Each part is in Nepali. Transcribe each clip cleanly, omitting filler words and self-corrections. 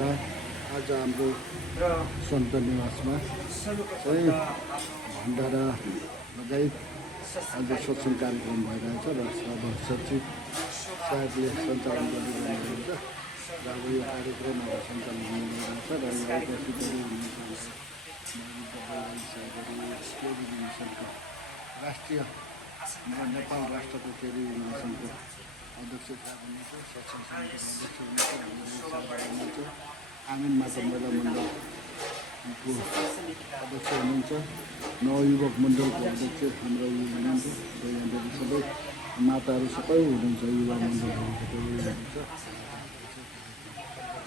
भन्दा आज हाम्रो सन्त निवासमा चाहिँ भण्डारा लगायत आज सत्सङ्ग कार्यक्रम भइरहेछ र सब सचिव साहेबले सञ्चालन गरिरहनुहुन्छ र अब यो कार्यक्रम अब सञ्चालन गरिरहेछ र यो उपस्थितहरू हुनुहुन्छ केबी मिसनको राष्ट्रिय नेपाल राष्ट्रको केबी मिसनको अध्यक्ष साहब हुनुहुन्छ, सत्सङ्ग समितिको अध्यक्ष हुनुहुन्छ, आमिन माता महिला मण्डलको अध्यक्ष हुनुहुन्छ, नवयुवक मण्डलको अध्यक्ष हाम्रो हुनुहुन्छ र यहाँनिर सबै माताहरू सबै हुनुहुन्छ, युवा मण्डलहरू सबै हुनुहुन्छ।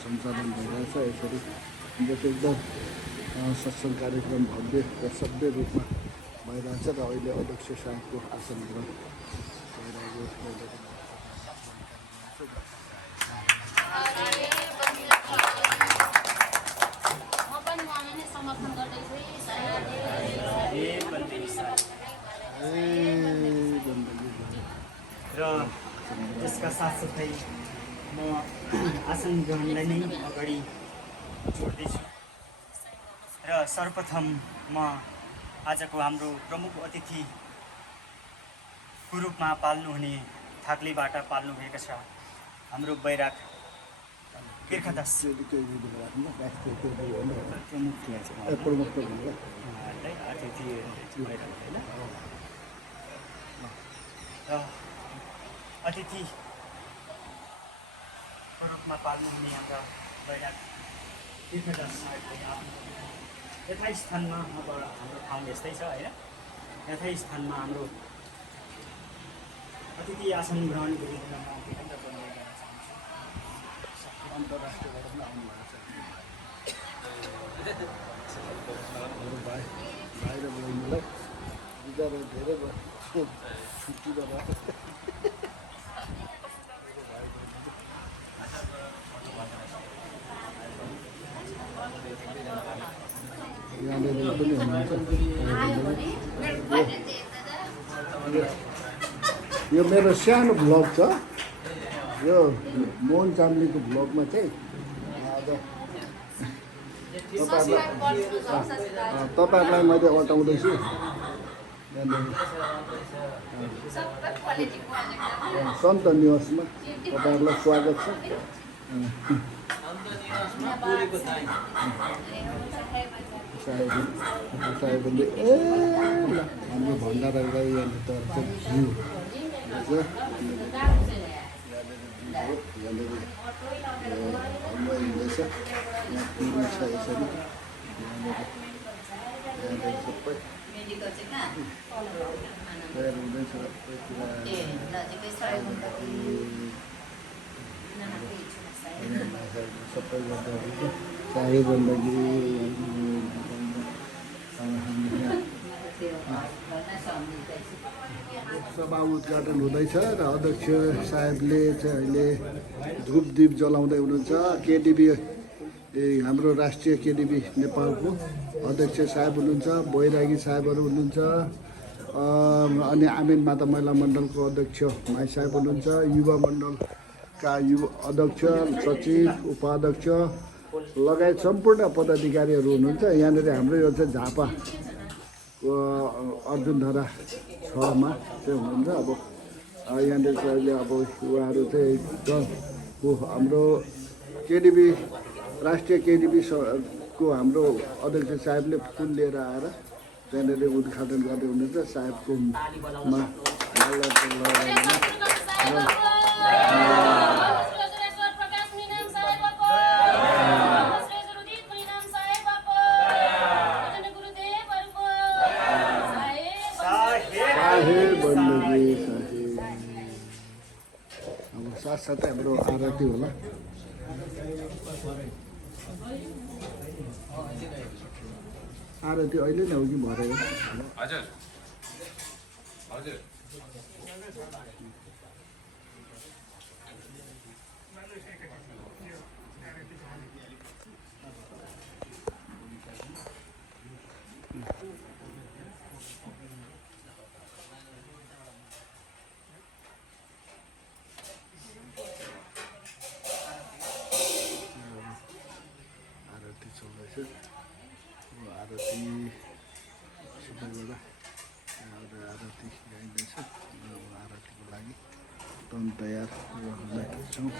सञ्चालन भइरहेछ यसरी एकदम सत्सङ्ग कार्यक्रम भव्य र सभ्य रूपमा भइरहेछ र अहिले अध्यक्ष साहबको आसन ग्रहण भइरहेको र त्यसका साथसाथै म आसन ग्रहणलाई नै अगाडि जोड्दैछु र सर्वप्रथम म आजको हाम्रो प्रमुख अतिथिको रूपमा पाल्नुहुने थाक्लीबाट पाल्नुभएका छ हाम्रो बैराग बिर्खदास अतिथिको रूपमा पाल्नुहुने हाम्रा बैराग बिर्खदास साहबले आफ्नो यथास्थानमा अब हाम्रो ठाउँ यस्तै छ होइन, यथास्थानमा हाम्रो अतिथि आसन ग्रहण गरिदिन म विनम्र अनुरोध गर्न चाहन्छु। अन्तर्राष्ट्रियबाट पनि आउनुभएको छ भाइ र बहिनीलाई बिचरा धेरै छुट्टीमा यहाँनिर पनि हुनुहुन्छ। यो मेरो सानो भ्लग छ, यो मोहन चामलीको भ्लगमा चाहिँ आज तपाईँहरूलाई मैले अटाउँदैछु। सन्त निवासमा तपाईँहरूलाई स्वागत छ। साहेबले हाम्रो भण्डारालाई यहाँनिर भ्यू हिँड्दैछ, यहाँ पुल छ यसरी यहाँनिर सबै तयार हुँदैछ सबै गर्दाखेरि चाहे गण्डकी सभा उद्घाटन हुँदैछ र अध्यक्ष साहेबले चाहिँ अहिले धुपदीप जलाउँदै हुनुहुन्छ। केडिबी हाम्रो राष्ट्रिय केडिबी नेपालको अध्यक्ष साहेब हुनुहुन्छ, बैरागी साहेबहरू हुनुहुन्छ, अनि आमिन माता महिला मण्डलको अध्यक्ष माई साहेब हुनुहुन्छ, युवा मण्डलका अध्यक्ष सचिव उपाध्यक्ष लगायत सम्पूर्ण पदाधिकारीहरू हुनुहुन्छ। यहाँनिर हाम्रो यो चाहिँ झापा अर्जुनधारा 6मा चाहिँ हुनुहुन्छ। अब यहाँनिर चाहिँ अहिले अब उहाँहरू चाहिँ हाम्रो केडिबी राष्ट्रिय केडिबी को हाम्रो अध्यक्ष साहेबले फुल लिएर आएर त्यहाँनिर उद्घाटन गर्दै हुनुहुन्छ। साहेबको अब साथसाथै हाम्रो आरती होला। आरती अहिले नै हो कि भरे हो? हजुर हजुर आरती सबैबाट आरती गाइँदैछ। आरतीको लागि एकदम तयार हुँदैछौँ।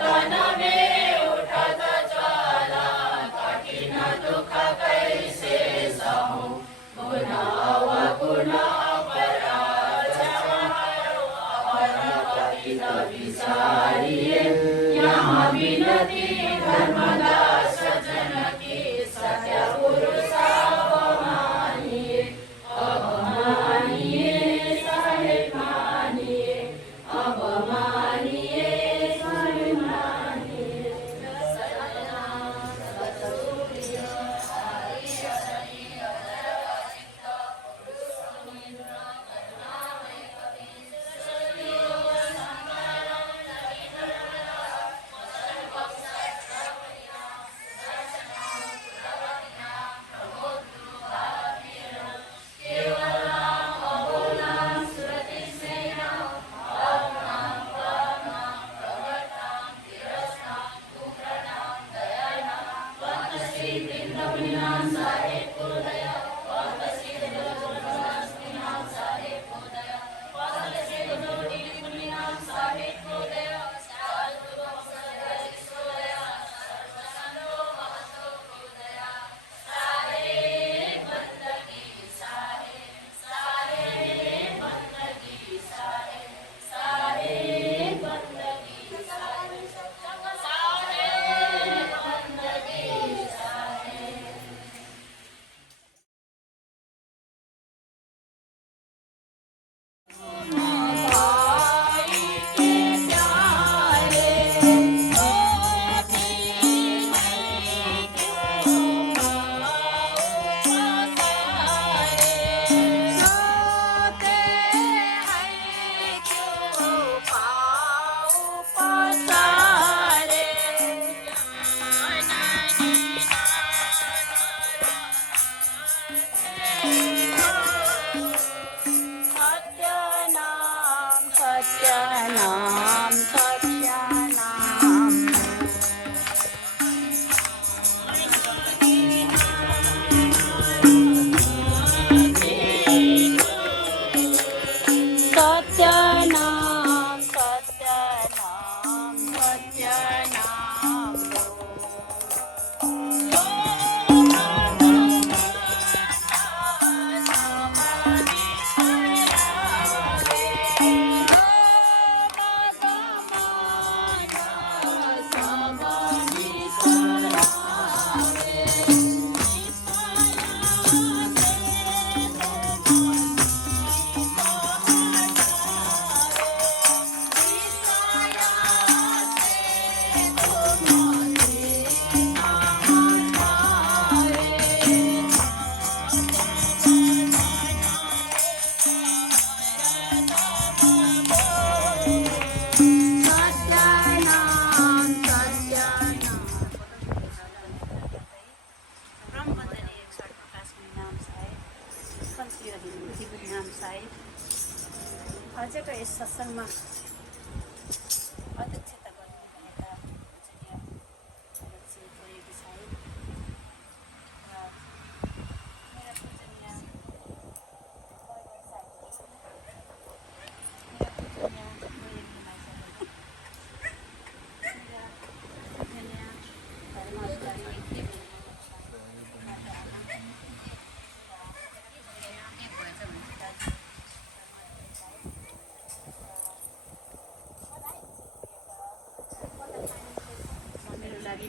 तन में उठत आजको यस सत्सङ्गमा अध्यक्षता गर्नुहुनेका पूजनीय अध्यक्ष जोगी साहेब र मेरा पूजनीय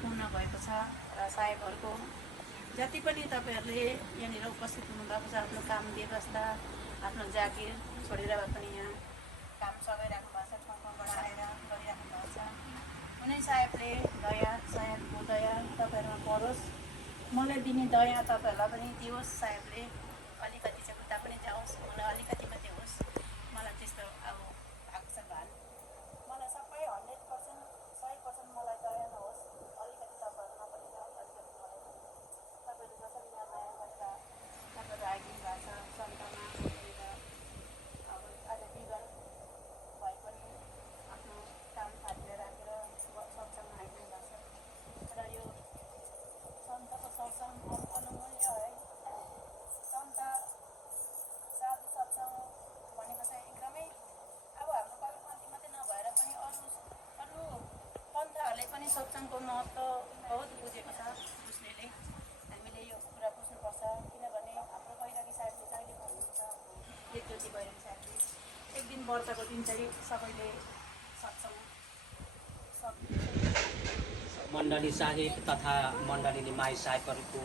पूर्ण भएको छ र साहेबहरूको जति पनि तपाईँहरूले यहाँनिर उपस्थित हुनुभएको छ आफ्नो काम व्यवस्था आफ्नो जागिर छोडेर भए पनि यहाँ काम सघाइराख्नु भएको छ, ठाउँबाट आएर गरिराख्नु भएको छ। कुनै साहेबले दया साहेबको दया तपाईँहरूमा परोस्, मलाई दिने दया तपाईँहरूलाई पनि दियोस्। साहेबले अलिकति चाहिँ उता पनि जाओस्, मलाई अलिकति मात्रै होस्। मलाई त्यस्तो अब भएको छ भान, मलाई सबै 100% 100% मलाई दया नहोस्। अलिकति तपाईँहरूमा पनि जाओस्, अलिकति मलाई पनि। तपाईँहरू जसरी यहाँ माया गरेर तपाईँहरू आइदिनु भएको छ सन्तमा अब आज बिगन भए पनि आफ्नो काम थालेर राखेर सत्सङ्गमा आइदिनु भएको छ। र यो सन्तको सत्सङ्ग अनमूल्य है। सन्त साधु सत्सङ्ग भनेको चाहिँ एकदमै अब हाम्रो कवीरपन्थी मात्रै नभएर पनि अरू पन्थहरूले पनि सत्सङ्गको महत्त्व बहुत बुझेको छ। बुझ्नेले हामीले यो कुरा बुझ्नुपर्छ। किनभने हाम्रो बैरागी साहेबले चाहिँ अहिले भन्नुहुन्छ, एकज्योति बैरागी साहेबले एक दिन व्रतको दिन चाहिँ सबैले सत्सङ्ग मण्डली साहिब तथा मण्डली माई साहेबहरूको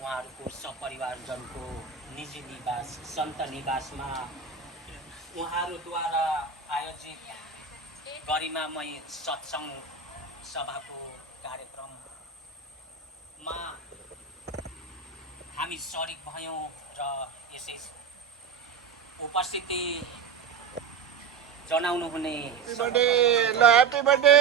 उहाँहरूको सपरिवारजनको निजी निवास सन्त निवासमा उहाँहरूद्वारा आयोजित गरिमामय सत्सङ्ग सभाको कार्यक्रममा हामी सरिक भयौँ र यसै उपस्थिति जनाउनु हुने happy birthday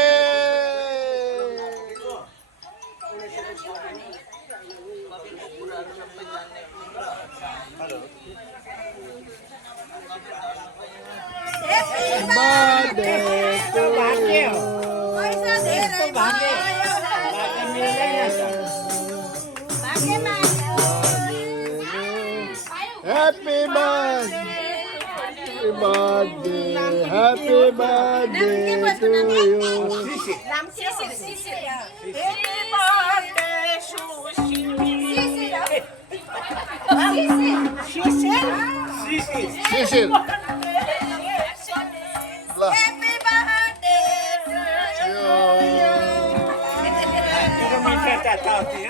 Happy birthday to you. Sisir. Lah. Happy birthday to you.